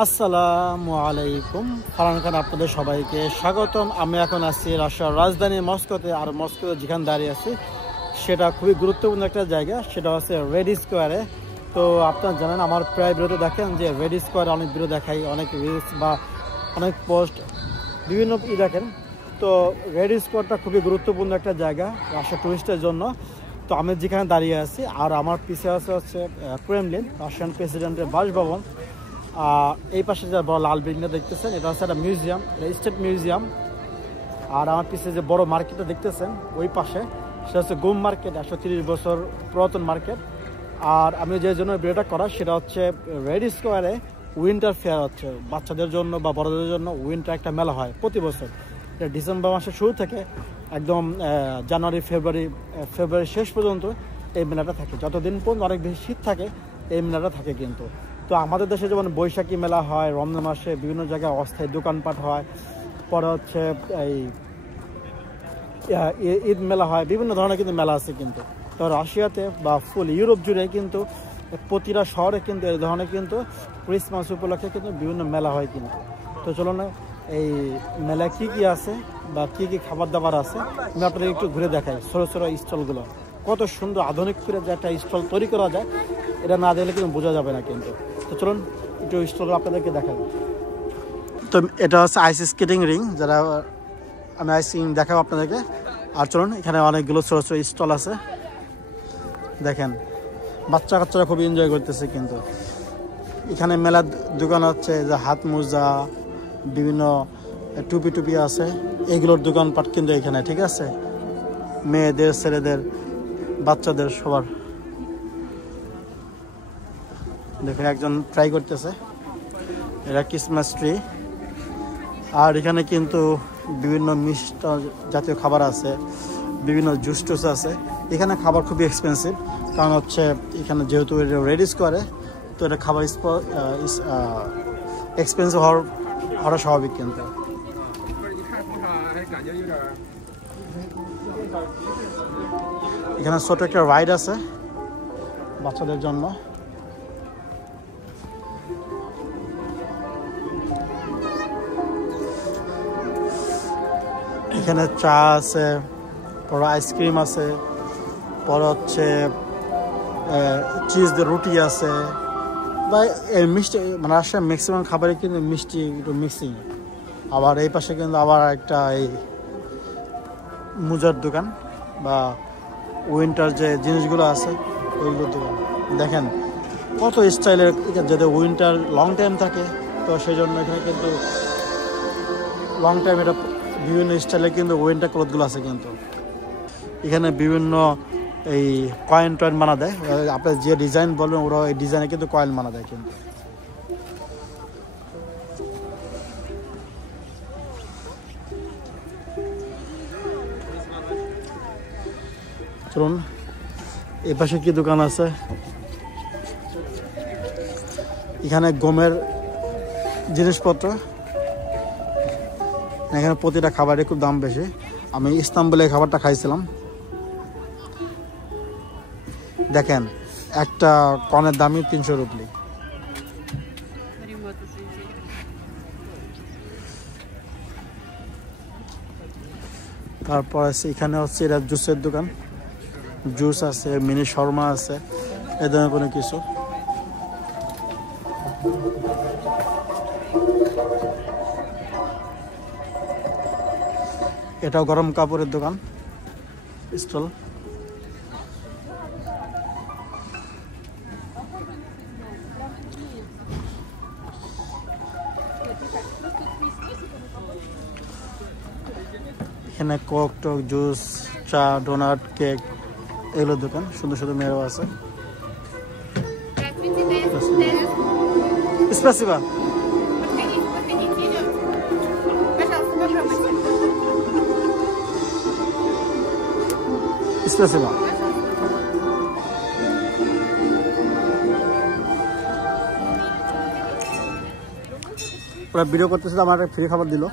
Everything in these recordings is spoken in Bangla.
আসসালামু আলাইকুম। ফারহান খান আপনাদের সবাইকে স্বাগতম। আমি এখন আছি রাশিয়ার রাজধানী মস্কোতে। আর মস্কোতে যেখানে দাঁড়িয়ে আছি সেটা খুবই গুরুত্বপূর্ণ একটা জায়গা, সেটা হচ্ছে রেড স্কোয়ারে। তো আপনারা জানেন আমার প্রায় ভিডিওতে দেখেন যে রেড স্কোয়ারে অনেক ভিডিও দেখাই, অনেক রিলস বা অনেক পোস্ট বিভিন্ন দেখেন। তো রেড স্কোয়ারটা খুবই গুরুত্বপূর্ণ একটা জায়গা রাশিয়ার টুরিস্টের জন্য। তো আমি যেখানে দাঁড়িয়ে আছি আর আমার পিছিয়ে আছে হচ্ছে ক্রেমলিন, রাশিয়ান প্রেসিডেন্টের বাসভবন। এই পাশে যে বড় লাল বিল্ডিংটা দেখতেছেন এটা হচ্ছে একটা মিউজিয়াম, স্টেট মিউজিয়াম। আর আমার পিছিয়ে যে বড় মার্কেটটা দেখতেছেন ওই পাশে সেটা হচ্ছে গুম মার্কেট, 130 বছর পুরাতন মার্কেট। আর আমি যে জন্য ভিডিওটা করা সেটা হচ্ছে রেড স্কোয়ারে উইন্টার ফেয়ার হচ্ছে বাচ্চাদের জন্য বা বড়দের জন্য। উইন্টার একটা মেলা হয় প্রতি বছর, এটা ডিসেম্বর মাসের শুরু থেকে একদম জানুয়ারি ফেব্রুয়ারি শেষ পর্যন্ত এই মেলাটা থাকে। যতদিন পর্যন্ত অনেক বেশি শীত থাকে এই মেলাটা থাকে কিন্তু। তো আমাদের দেশে যেমন বৈশাখী মেলা হয়, রমজান মাসে বিভিন্ন জায়গায় অস্থায়ী দোকানপাট হয়, পরে হচ্ছে এই ঈদ মেলা হয়, বিভিন্ন ধরনের কিন্তু মেলা আছে কিন্তু। তো রাশিয়াতে বা ফুল ইউরোপ জুড়ে কিন্তু প্রতিটা শহরে কিন্তু এই ধরনের কিন্তু ক্রিসমাস উপলক্ষে কিন্তু বিভিন্ন মেলা হয় কিন্তু। তো চলো না এই মেলায় কী কী আছে বা কী কী খাবার দাবার আছে আমি আপনাদের একটু ঘুরে দেখাই। ছোটো ছোটো স্টলগুলো কত সুন্দর আধুনিক করে যে একটা স্টল তৈরি করা যায় এটা না দেখলে কিন্তু বোঝা যাবে না কিন্তু। তো চলুন একটু স্টল আপনাদেরকে দেখাবো। তো এটা হচ্ছে আইস স্কেটিং রিং, যারা আমি আইস স্কেটিং দেখাবো আপনাদেরকে। আর চলুন এখানে অনেকগুলো ছোটো ছোটো স্টল আছে দেখেন, বাচ্চা কাচ্চারা খুব এনজয় করতেছে কিন্তু। এখানে মেলার দোকান হচ্ছে যে হাত মোজা, বিভিন্ন টুপি আছে, এগুলোর দোকানপাট কিন্তু এখানে, ঠিক আছে, মেয়েদের, ছেলেদের, বাচ্চাদের সবার। দেখুন একজন ট্রাই করতেছে, এটা ক্রিসমাস ট্রি। আর এখানে কিন্তু বিভিন্ন মিষ্ট জাতীয় খাবার আছে, বিভিন্ন জুস টুস আছে। এখানে খাবার খুবই এক্সপেন্সিভ, কারণ হচ্ছে এখানে যেহেতু এটা রেডি করে তো এটা খাবার এক্সপেন্সিভ হওয়ার স্বাভাবিক কিন্তু। এখানে ছোট একটা রাইড আছে বাচ্চাদের জন্য। এখানে চা আছে, পরে আইসক্রিম আছে, পরে হচ্ছে চিজ দিয়ে রুটি আছে, বা মিষ্টি, মানে আসলে ম্যাক্সিমাম খাবারে কিন্তু মিষ্টি একটু মিক্সিং। আবার এই পাশে কিন্তু আবার একটা এই মোজার দোকান বা উইন্টার যে জিনিসগুলো আছে ওইগুলোর দোকান। দেখেন কত স্টাইলের, যাতে উইন্টার লং টাইম থাকে তো সেই জন্য এখানে কিন্তু লং টাইম এটা বিভিন্ন স্টাইলের কিন্তু উইন্টার ক্লথগুলো আছে কিন্তু। এখানে বিভিন্ন এই কয়েন টয়েন বানা দেয়, আপনার যে ডিজাইন বলবেন ওরা এই ডিজাইনে কিন্তু কয়েন বানা দেয় কিন্তু। চলুন এ পাশে কি দোকান আছে। এখানে গমের জিনিসপত্র, এখানে প্রতিটা খাবারের খুব দাম বেশি। আমি ইস্তাম্বুলে খাবারটা খাইছিলাম, দেখেন একটা কনের দামই 300 রুপলি। তারপর আছে এখানে হচ্ছে এটা জুসের দোকান, জুস আছে, মিনি শর্মা আছে, এ ধরনের কোনো কিছু। এটাও গরম কাপড়ের দোকান স্টল। এখানে কোক টোক, জুস, চা, ডোনাট, কেক, এগুলোর দোকান। সুন্দর সুন্দর মেয়েরাও আছে। Спасибо. Спасибо. ওরা ভিডিও করতেছিল, আমার ফ্রি খাবার দিল।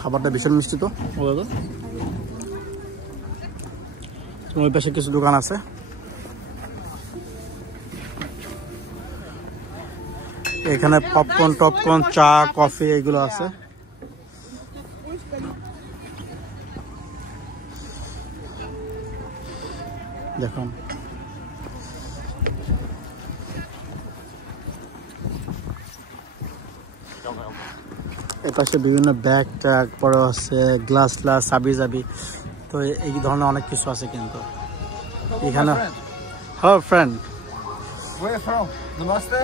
খাবারটা ভীষণ মিষ্টি তো। ওই পাশে কিছু দোকান আছে। এখানে পপকর্ন টপকর্ন চা কফি এগুলো আছে। দেখুন এপাশে বিভিন্ন ব্যাগ ট্যাগ পরে আছে, গ্লাস গ্লাস চাবি চাবি, তো এই ধরনের অনেক কিছু আছে। কিন্তু এখানে hello friend, Where from? Namaste.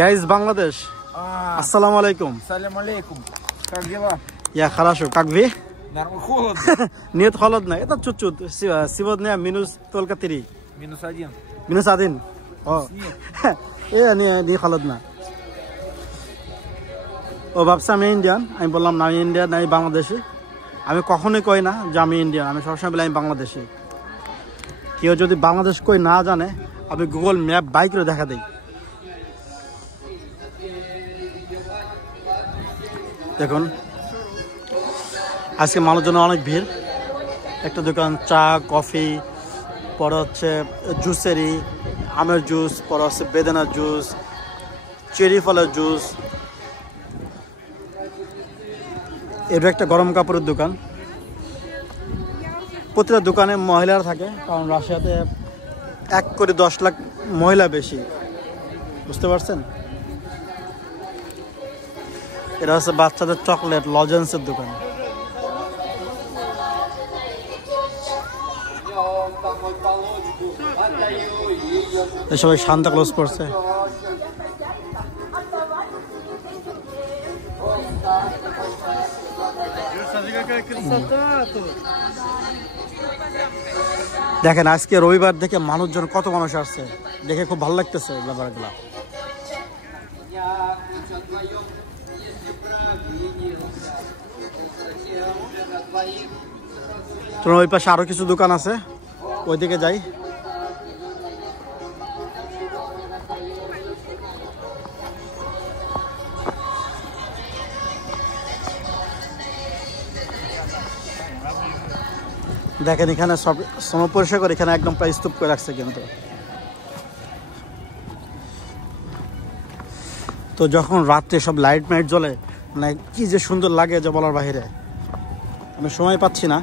Я из Бангладеш. Ассаламу алейкум. Салям алейкум. Как дела? Я хорошо. Как вы? Нормально. Холодно. Нет, холодно. Это чуть-чуть. Сегодня минус только 3. -1. Минус 1. О. Не холодно. ও ভাবছে আমি ইন্ডিয়ান। আমি বললাম না আমি ইন্ডিয়ান, আমি বাংলাদেশি। আমি কখনোই কই না যে আমি ইন্ডিয়ান, আমি সবসময় বলি আমি বাংলাদেশি। কেউ যদি বাংলাদেশ কই না জানে, আমি গুগল ম্যাপ বাই করে দেখা দিই। দেখুন আজকে মানুষজন অনেক ভিড়। একটা দোকান চা কফি, পরে হচ্ছে জুসেরি, আমের জুস, পরে হচ্ছে বেদানার জুস, চেরি ফলের জুস। এটা একটা গরম কাপড়ের দোকান। প্রতিটা দোকানে মহিলারা থাকে, কারণ রাশিয়াতে 1 করে 10 লাখ মহিলা বেশি, বুঝতে পারছেন। এটা হচ্ছে বাচ্চাদের চকলেট লজেন্সের দোকান। সবাই সান্তা ক্লজ পড়ছে। দেখেন আজকে রবিবার দেখে মানুষজন কত মানুষ আসছে, দেখে খুব ভালো লাগতেছে ব্যাপারগুলো। চলুন ওই পাশে আরো কিছু দোকান আছে, ওইদিকে যাই। দেখেন এখানে সব সময় পরিষ্কার করে, এখানে একদম প্রায় স্তূপ করে রাখছে। কিন্তু তো যখন রাত্রে সব লাইট মাইট জ্বলে, মানে কি যে সুন্দর লাগে যে বলার বাহিরে। আমি সময় পাচ্ছি না,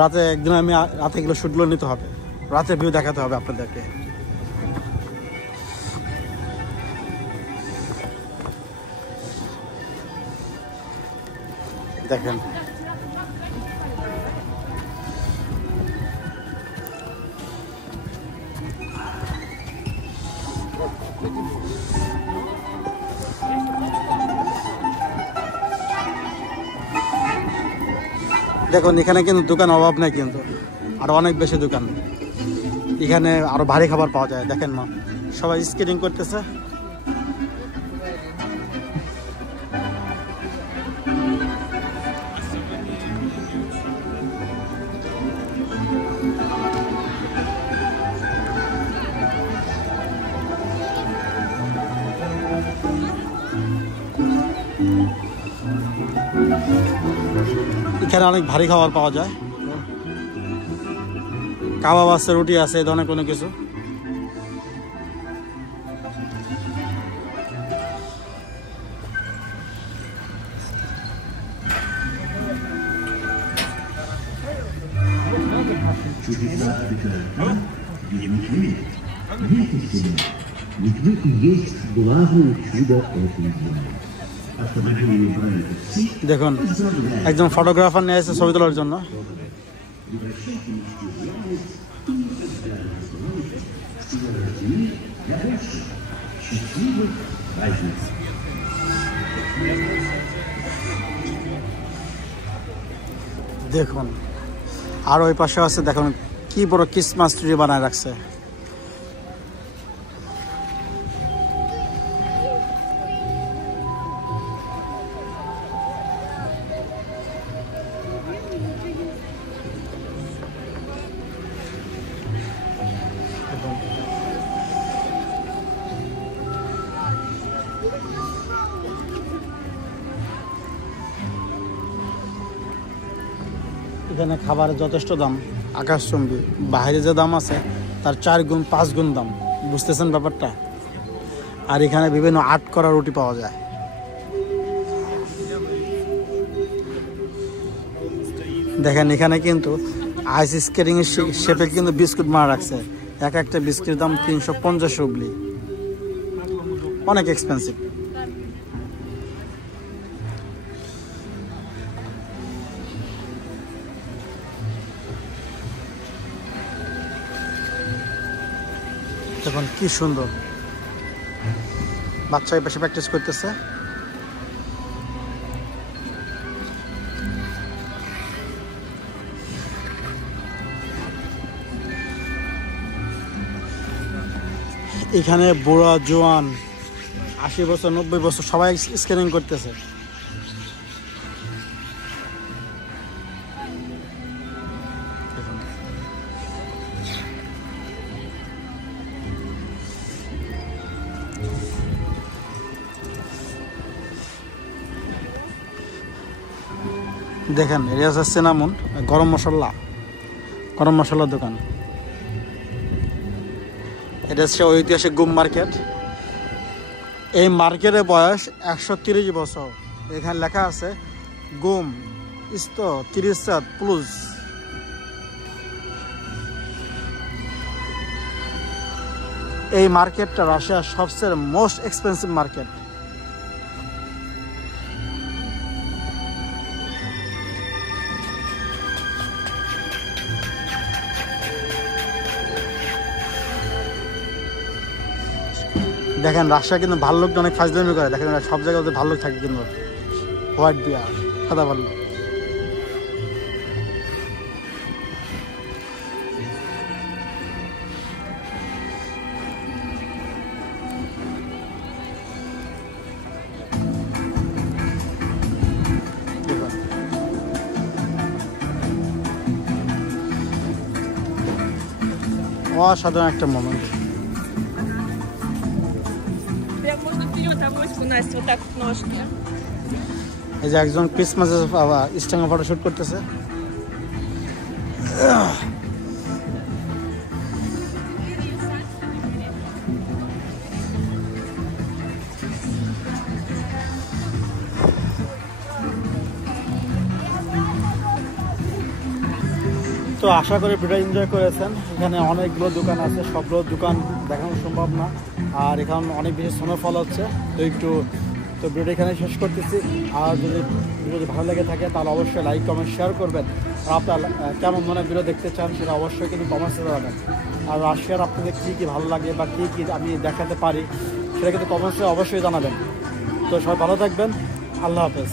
রাতে একদিন আমি রাতে এগুলো শুটগুলো নিতে হবে, রাতের ভিউ দেখাতে হবে আপনাদেরকে। দেখেন দেখুন এখানে কিন্তু দোকান অভাব নেই, কিন্তু আরো অনেক বেশি দোকান। এখানে আরো ভারী খাবার পাওয়া যায়। দেখেন মা সবাই স্কেটিং করতেছে। এখানে অনেক ভারী খাবার পাওয়া যায়, কাবাব আছে, রুটি আছে, এই ধরনের কোনো কিছু। দেখুন একজন ফটোগ্রাফার নিয়ে এসেছে ছবি তোলার জন্য। দেখুন আর ওই পাশে আছে, দেখুন কি বড় ক্রিসমাস ট্রি বানায় রাখছে। এখানে খাবারের যথেষ্ট দাম। আকাশচুম্বী, বাইরে যে দাম আছে তার 4 গুণ 5 গুণ দাম, বুঝতেছেন ব্যাপারটা। আর এখানে বিভিন্ন আর্ট করা রুটি পাওয়া যায়। দেখেন এখানে কিন্তু আইস স্কেটিং এর শেপে কিন্তু বিস্কুট মারা রাখছে, এক একটা বিস্কুটের দাম 350 রুবলি, অনেক এক্সপেন্সিভ। দেখুন কি সুন্দর, বাচ্চা এই পাশে প্র্যাকটিস করতেছে। এখানে বুড়া জোয়ান 80 বছর 90 বছর সবাই স্কেটিং করতেছে। দেখেন এটা হচ্ছে সিনামন, গরম মশলার দোকান। এটা হচ্ছে ঐতিহাসিক গুম মার্কেট। এই মার্কেটের বয়স 130 বছর। এখানে লেখা আছে গুম ইস্তো 30 প্লুস। এই মার্কেটটা রাশিয়ার সবচেয়ে মোস্ট এক্সপেন্সিভ মার্কেট। দেখেন রাশিয়া কিন্তু ভাল্লুক অনেক ফাজলামি করে, দেখেন সব জায়গায় ওদের ভাল্লুক থাকে কিন্তু, হোয়াইট বিয়ার, সাদা ভাল্লুক। অসাধারণ একটা মোমেন্ট। এই যে একজন ক্রিসমাসের স্ট্যাঙ্গা ফটো শুট করতেছে। তো আশা করি ভিডিও এনজয় করেছেন। এখানে অনেকগুলো দোকান আছে, সবগুলো দোকান দেখানো সম্ভব না, আর এখানে অনেক বেশি স্নোফল হচ্ছে। তো ভিডিও এখানে শেষ করতেছি। আর যদি ভিডিও ভালো লেগে থাকে তাহলে অবশ্যই লাইক কমেন্ট শেয়ার করবেন। আর আপনার কেমন মনে ভিডিও দেখতে চান সেটা অবশ্যই কিন্তু কমেন্টসে জানাবেন। আর রাশিয়ার আপনাদের কী কী ভালো লাগে বা কী কী আমি দেখাতে পারি সেটা কিন্তু কমেন্টসে অবশ্যই জানাবেন। তো সবাই ভালো থাকবেন, আল্লাহ হাফেজ।